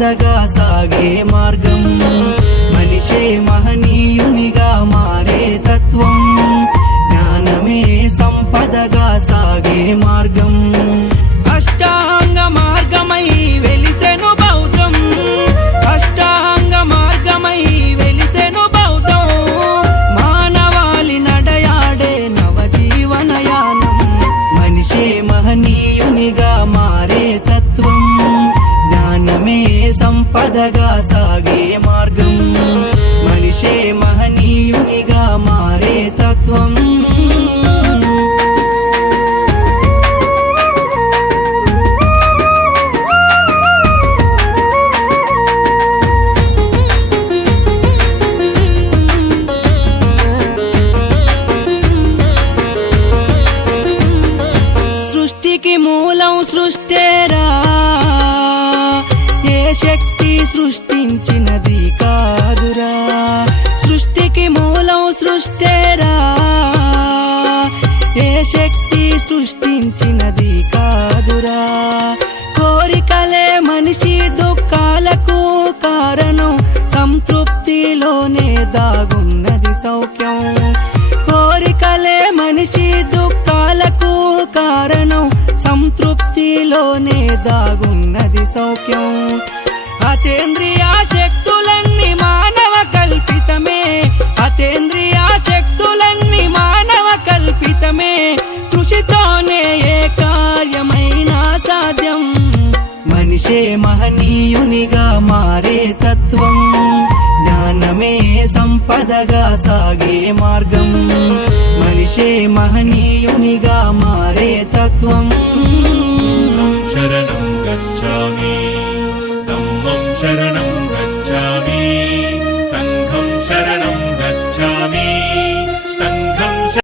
సంపదగా సాగే మార్గం మనిషే మహనీయునిగా మారే తత్వం జ్ఞానమే సంపదగా సాగే మార్గం అష్టాంగ మార్గమై వెలిసెను బౌద్ధం అష్టాంగ మార్గమై వెలిసెను బౌద్ధం మానవాళి నడయాడే నవజీవనయానం మనిషే మహనీయునిగా మారే తత్వం జ్ఞానమే సంపదగా సాగే మార్గం మనిషే మహనీయునిగా మారే తత్వం సృష్టికి మూలం సృష్టేరా ఏ శక్తి సృష్టించినది కాదురా సృష్టికి మూలం సృష్టేరా ఏ శక్తి సృష్టించినది కాదురా కోరికలే మనిషి దుఃఖాలకు కారణం సంతృప్తిలోనే దాగున్నది సౌఖ్యం కోరికలే మనిషి దుఃఖాలకు కారణం సంతృప్తిలోనే దాగున్నది సౌఖ్యం అతేంద్రియ శక్తులన్నీ మానవ కల్పితమే అతేంద్రియ శక్తులన్నీ మానవ కల్పితమే కృషితోనే ఏ కార్యమైనా సాధ్యం మనిషే మహనీయునిగా మారే తత్వం జ్ఞానమే సంపదగా సాగే మార్గం మనిషే మహనీయునిగా మారే తత్వం